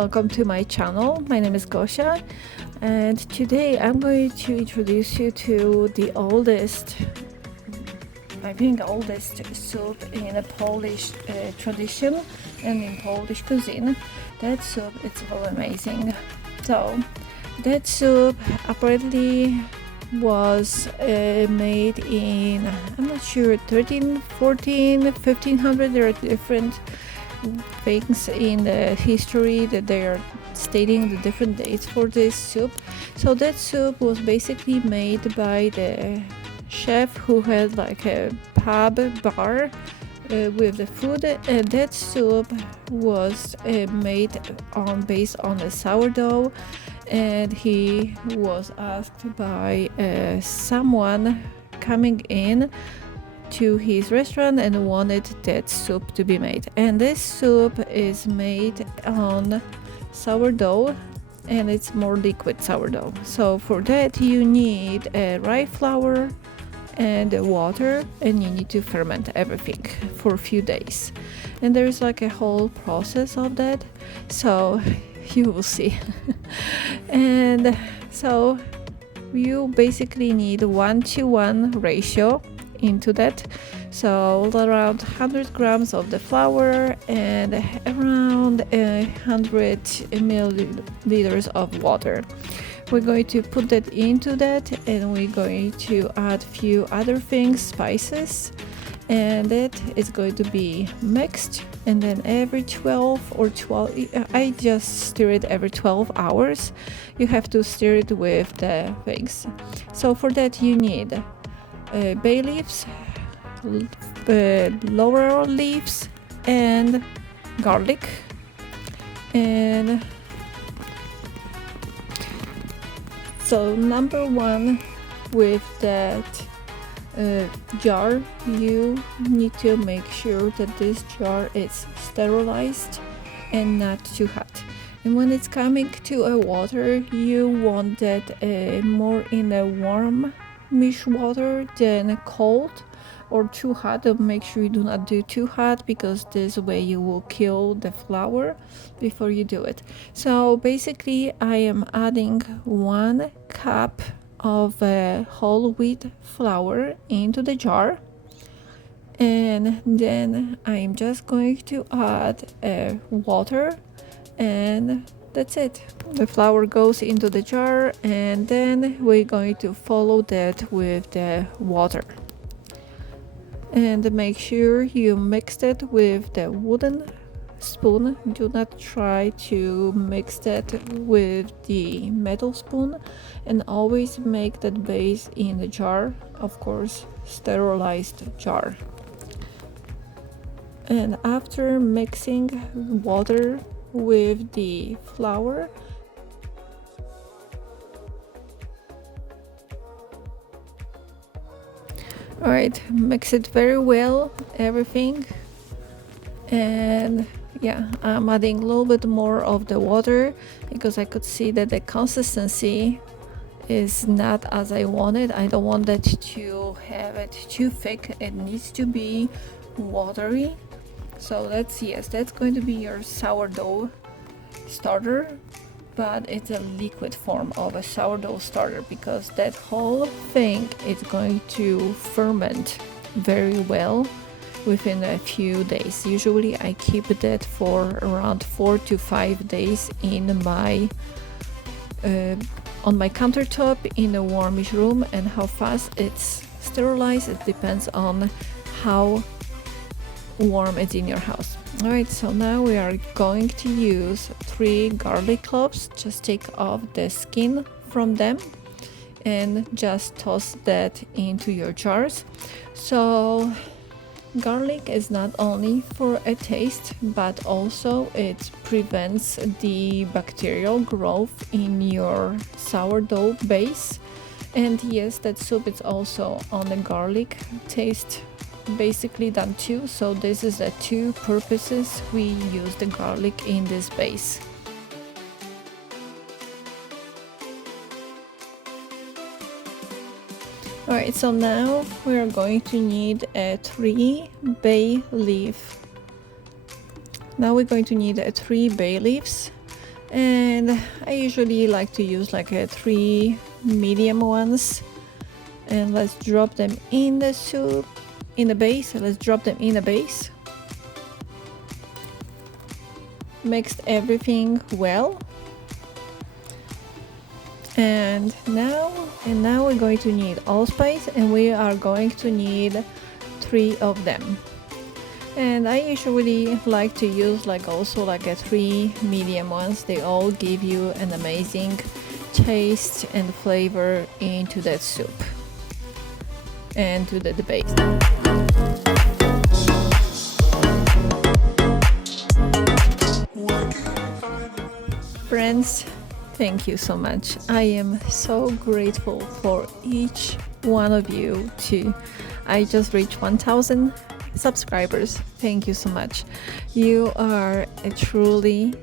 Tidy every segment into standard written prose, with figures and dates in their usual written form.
welcome to my channel. My name is Gosia, and today I'm going to introduce you to the oldest soup in a Polish tradition and in Polish cuisine. That soup, it's so amazing. So that soup apparently was made in, I'm not sure, 13, 14, 1500. There are different things in the history that they are stating the different dates for this soup. So that soup was basically made by the chef who had like a pub bar with the food, and that soup was made based on a sourdough, and he was asked by someone coming in to his restaurant and wanted that soup to be made. And this soup is made on sourdough, and it's more liquid sourdough. So for that you need rye flour and water, and you need to ferment everything for a few days. And there's like a whole process of that, so you will see. And so you basically need 1-to-1 ratio into that, so around 100 grams of the flour and around 100 milliliters of water. We're going to put that into that, and we're going to add few other things, spices, and that is going to be mixed. And then every 12, I just stir it every 12 hours. You have to stir it with the things. So for that you need bay leaves, laurel leaves, and garlic. And so number one, with that jar, you need to make sure that this jar is sterilized and not too hot. And when it's coming to a water, you want that more in a warmish water than cold or too hot. Make sure you do not do too hot, because this way you will kill the flour before you do it. So basically I am adding 1 cup of whole wheat flour into the jar, and then I'm just going to add water, and that's it. The flour goes into the jar, and then we're going to follow that with the water. And make sure you mix it with the wooden spoon. Do not try to mix that with the metal spoon, and always make that base in the jar, of course sterilized jar. And after mixing water with the flour, alright, mix it very well, everything. And yeah, I'm adding a little bit more of the water, because I could see that the consistency is not as I wanted. I don't want that to have it too thick. It needs to be watery. So that's going to be your sourdough starter, but it's a liquid form of a sourdough starter, because that whole thing is going to ferment very well within a few days. Usually I keep that for around 4 to 5 days in my on my countertop in a warmish room. And how fast it's sterilized, it depends on how warm it's in your house. Alright, so now we are going to use 3 garlic cloves. Just take off the skin from them and just toss that into your jars. So garlic is not only for a taste, but also it prevents the bacterial growth in your sourdough base. And yes, that soup is also on the garlic taste basically done too. So this is the 2 purposes we use the garlic in this base. Alright, so now we are going to need 3 bay leaf. Now we're going to need 3 bay leaves. And I usually like to use like 3 medium ones, and let's drop them in the soup, in the base. Let's drop them in the base. Mixed everything well. And now we're going to need allspice, and we are going to need 3 of them. And I usually like to use like also like 3 medium ones. They all give you an amazing taste and flavor into that soup and to the base. Friends, thank you so much. I am so grateful for each one of you too. I just reached 1,000 subscribers. Thank you so much. You are truly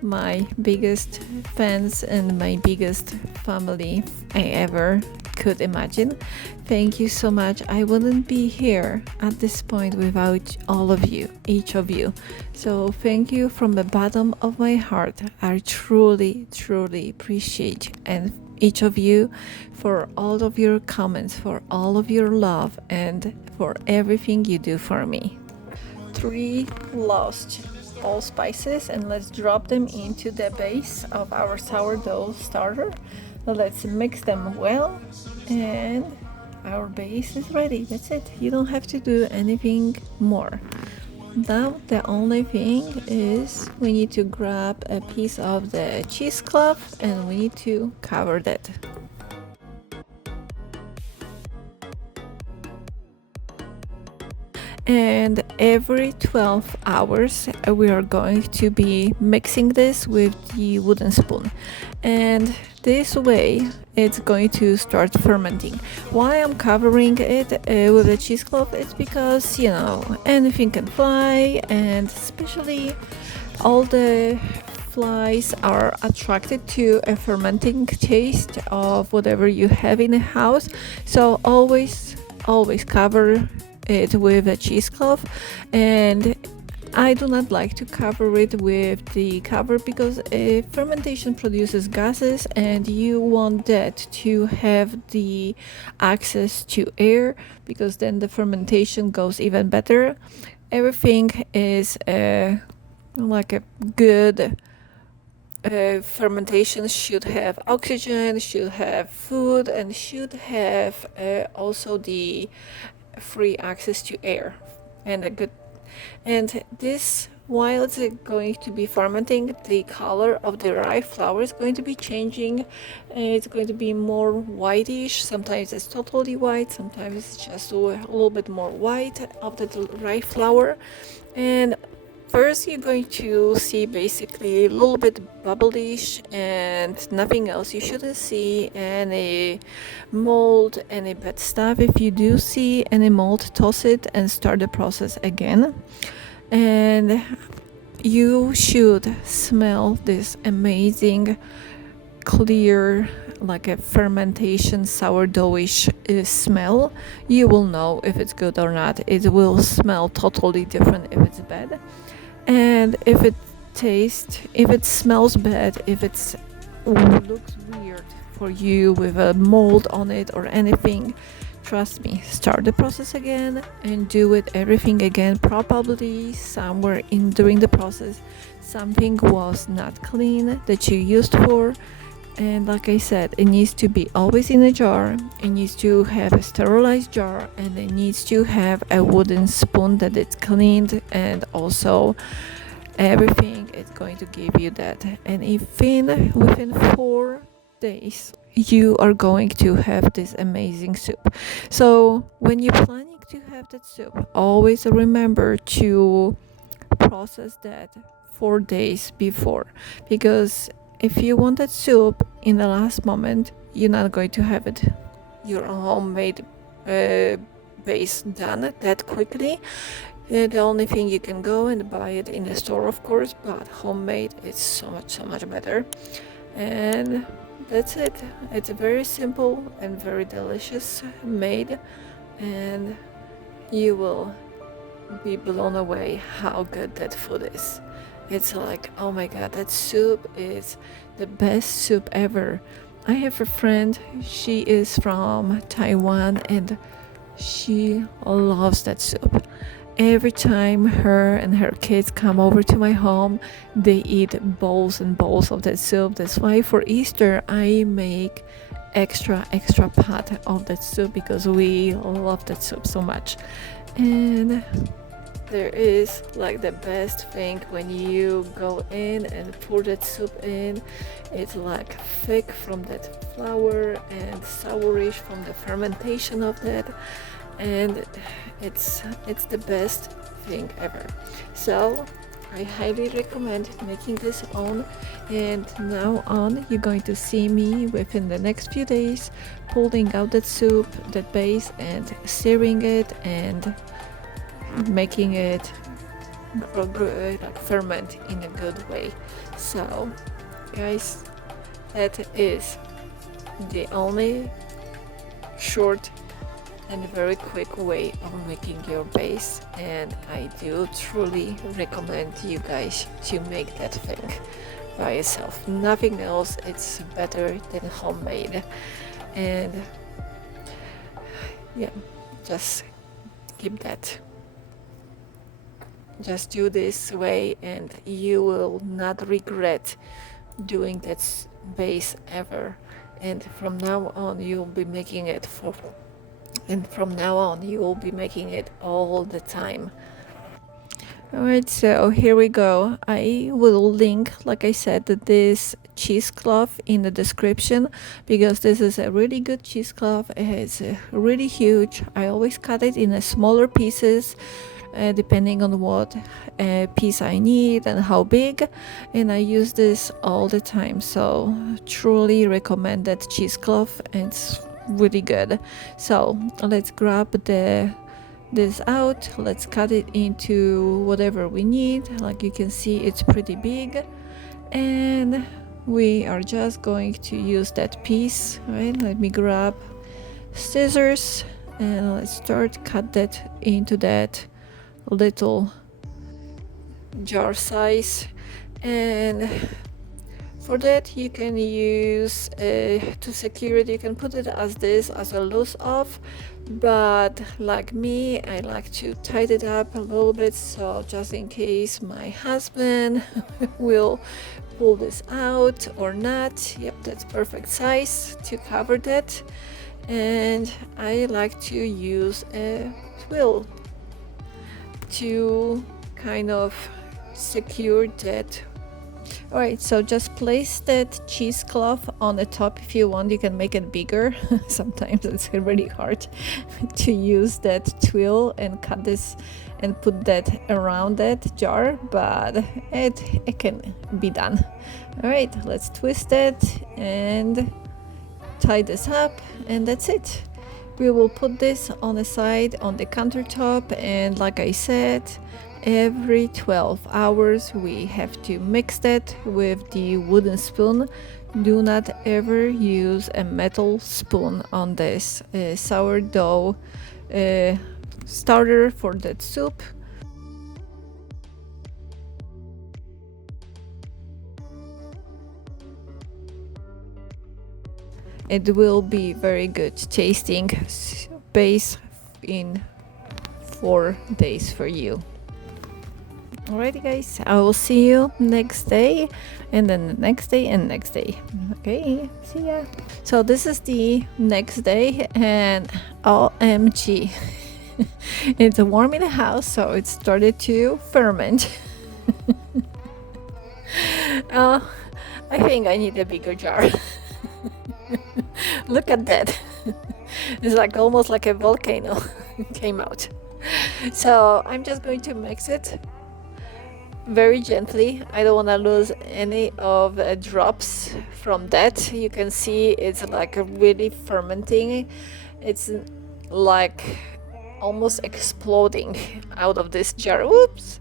my biggest fans and my biggest family I ever could imagine. Thank you so much. I wouldn't be here at this point without all of you, each of you. So thank you from the bottom of my heart. I truly appreciate and each of you for all of your comments, for all of your love, and for everything you do for me. 3 lost allspices, and let's drop them into the base of our sourdough starter. So let's mix them well, and our base is ready. That's it. You don't have to do anything more. Now the only thing is we need to grab a piece of the cheesecloth and we need to cover that. And every 12 hours we are going to be mixing this with the wooden spoon, and this way it's going to start fermenting. Why I'm covering it with a cheesecloth? It's because, you know, anything can fly, and especially all the flies are attracted to a fermenting taste of whatever you have in the house. So always cover it with a cheesecloth. And I do not like to cover it with the cover because fermentation produces gases, and you want that to have the access to air, because then the fermentation goes even better. Everything is like a good fermentation should have oxygen, should have food, and should have also the free access to air and a good. And this, while it's going to be fermenting, the color of the rye flour is going to be changing. It's going to be more whitish. Sometimes it's totally white, sometimes it's just a little bit more white of the rye flour. And first you're going to see basically a little bit bubblish and nothing else. You shouldn't see any mold, any bad stuff. If you do see any mold, toss it and start the process again. And you should smell this amazing clear, like a fermentation sourdoughish smell. You will know if it's good or not. It will smell totally different if it's bad. And if it smells bad, if it looks weird for you with a mold on it or anything, trust me, start the process again and do it everything again. Probably somewhere in during the process something was not clean that you used for. And like I said, it needs to be always in a jar. It needs to have a sterilized jar, and it needs to have a wooden spoon that it's cleaned, and also everything is going to give you that. And within 4 days you are going to have this amazing soup. So when you're planning to have that soup, always remember to process that 4 days before, because if you want that soup in the last moment, you're not going to have it, your homemade base done that quickly. The only thing you can go and buy it in the store, of course, but homemade is so much better. And that's it. It's very simple and very delicious made, and you will be blown away how good that food is. It's like, oh my god, that soup is the best soup ever. I have a friend, she is from Taiwan, and she loves that soup. Every time her and her kids come over to my home, they eat bowls and bowls of that soup. That's why for Easter I make extra pot of that soup, because we love that soup so much. And there is like the best thing when you go in and pour that soup in. It's like thick from that flour and sourish from the fermentation of that, and it's the best thing ever. So I highly recommend making this own, and now on you're going to see me within the next few days pulling out that soup, that base, and stirring it and making it like ferment in a good way. So guys, that is the only short and very quick way of making your base, and I do truly recommend you guys to make that thing by yourself. Nothing else, it's better than homemade. And yeah, just keep that. Just do this way and you will not regret doing that base ever. And from now on you will be making it all the time. Alright, so here we go. I will link, like I said, this cheesecloth in the description, because this is a really good cheesecloth. It's really huge. I always cut it in smaller pieces, depending on what piece I need and how big, and I use this all the time. So truly recommend that cheesecloth. It's really good. So let's grab this out, let's cut it into whatever we need. Like you can see, it's pretty big, and we are just going to use that piece. Right, let me grab scissors and let's start cut that into that little jar size. And for that you can use to secure it, you can put it as this, as a loose off, but like me, I like to tighten it up a little bit, so just in case my husband will pull this out or not. Yep, that's perfect size to cover that. And I like to use a twill to kind of secure that. Alright, so just place that cheesecloth on the top. If you want, you can make it bigger. Sometimes it's really hard to use that twill and cut this and put that around that jar, but it can be done. Alright, let's twist it and tie this up, and that's it. We will put this on the side on the countertop, and like I said, every 12 hours we have to mix that with the wooden spoon. Do not ever use a metal spoon on this sourdough starter for that soup. It will be very good tasting base in 4 days for you. Alrighty guys, I will see you next day, and then the next day and next day. Okay, see ya. So this is the next day, and OMG, it's warm in the house, so it started to ferment. I think I need a bigger jar. Look at that. It's like almost like a volcano came out. So I'm just going to mix it very gently. I don't want to lose any of the drops from that. You can see it's like really fermenting. It's like almost exploding out of this jar. Whoops,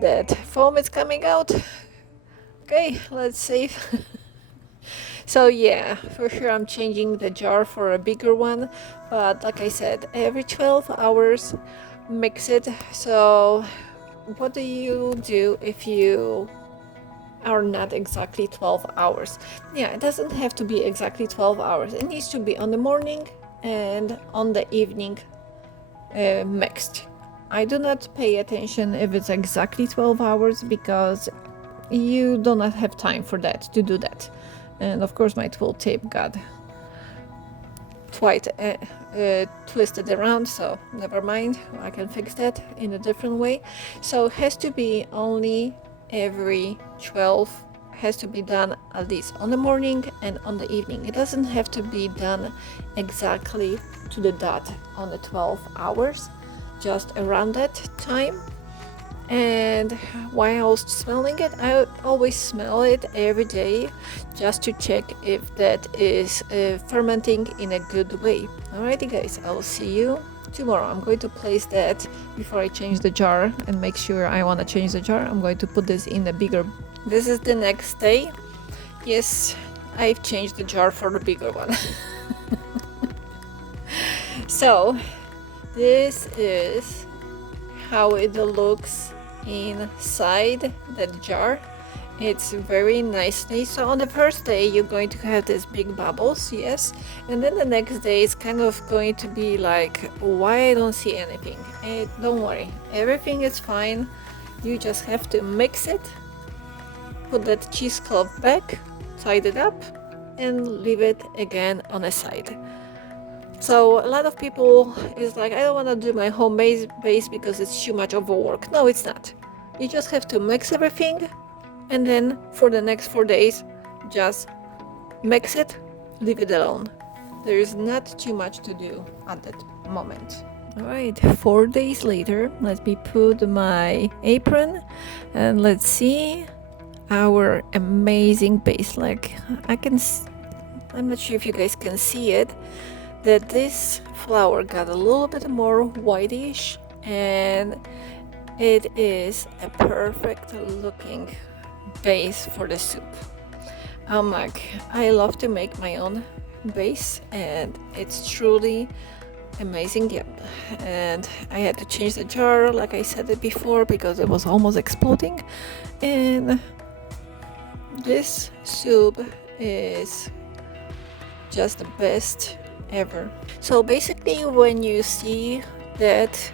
that foam is coming out. Okay, let's save. So yeah, for sure I'm changing the jar for a bigger one, but like I said, every 12 hours mix it. So what do you do if you are not exactly 12 hours? Yeah, it doesn't have to be exactly 12 hours. It needs to be on the morning and on the evening mixed. I do not pay attention if it's exactly 12 hours because you do not have time for that, to do that. And of course my tool tape got quite twisted around, so never mind, I can fix that in a different way. So it has to be only every 12, has to be done at least on the morning and on the evening. It doesn't have to be done exactly to the dot on the 12 hours, just around that time. And while I was smelling it, I always smell it every day just to check if that is fermenting in a good way. Alrighty guys, I will see you tomorrow. I'm going to place that before I change the jar and make sure I want to change the jar. I'm going to put this in a bigger. This is the next day. Yes, I've changed the jar for the bigger one. So this is how it looks inside that jar. It's very nicely. So on the first day you're going to have these big bubbles, yes, and then the next day it's kind of going to be like, why I don't see anything. Don't worry, everything is fine. You just have to mix it, put that cheesecloth back, tie it up, and leave it again on the side. So a lot of people is like, I don't want to do my home base because it's too much of a work. No, it's not. You just have to mix everything, and then for the next 4 days, just mix it, leave it alone. There is not too much to do at that moment. All right, 4 days later, let me put my apron and let's see our amazing base. Like I'm not sure if you guys can see it, that this flour got a little bit more whitish, and it is a perfect looking base for the soup. I love to make my own base, and it's truly amazing. Yep. And I had to change the jar, like I said it before, because it was almost exploding. And this soup is just the best ever. So basically, when you see that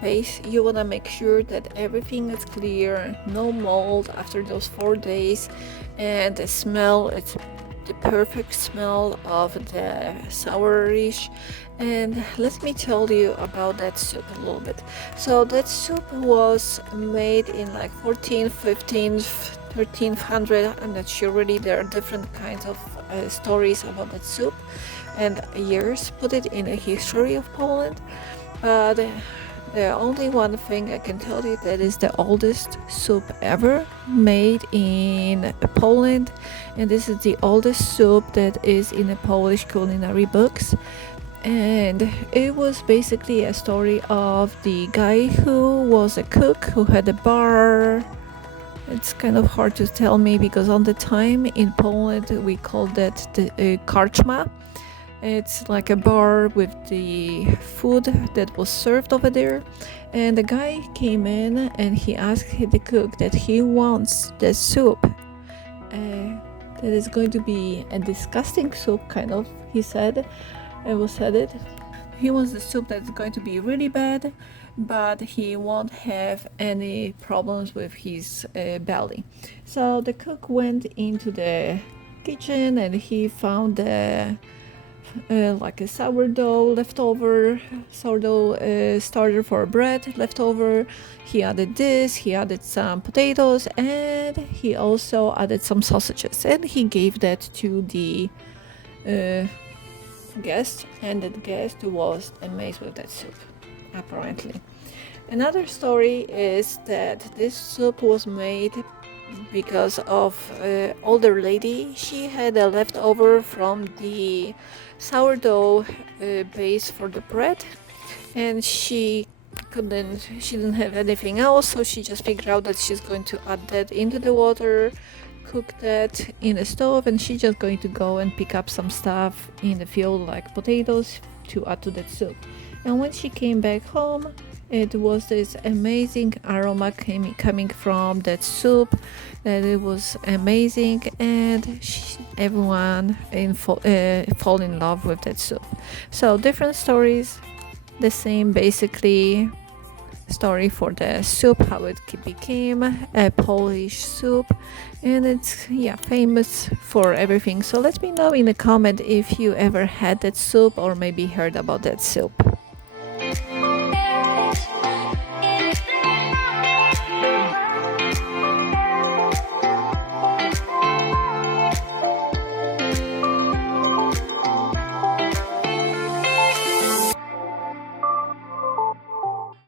base, you want to make sure that everything is clear, no mold after those 4 days, and the smell, it's the perfect smell of the sourish. And let me tell you about that soup a little bit. So that soup was made in like 14, 15, 1300, I'm not sure really. There are different kinds of stories about that soup and years put it in a history of Poland, but the only one thing I can tell you, that is the oldest soup ever made in Poland, and this is the oldest soup that is in the Polish culinary books. And it was basically a story of the guy who was a cook, who had a bar. It's kind of hard to tell me because on the time in Poland we called that the karczma. It's like a bar with the food that was served over there. And the guy came in and he asked the cook that he wants the soup. That is going to be a disgusting soup, kind of, he said. He wants the soup that's going to be really bad, but he won't have any problems with his belly. So the cook went into the kitchen and he found like a sourdough starter for bread leftover. He added this, he added some potatoes, and he also added some sausages, and he gave that to the guest, and the guest was amazed with that soup, apparently. Another story is that this soup was made because of older lady. She had a leftover from the sourdough base for the bread, and she didn't have anything else, so she just figured out that she's going to add that into the water, cook that in the stove, and she's just going to go and pick up some stuff in the field like potatoes to add to that soup. And when she came back home, It was this amazing aroma coming from that soup, that it was amazing, and everyone fall in love with that soup. So different stories, the same basically story for the soup, how it became a Polish soup, and it's famous for everything. So let me know in the comment if you ever had that soup or maybe heard about that soup.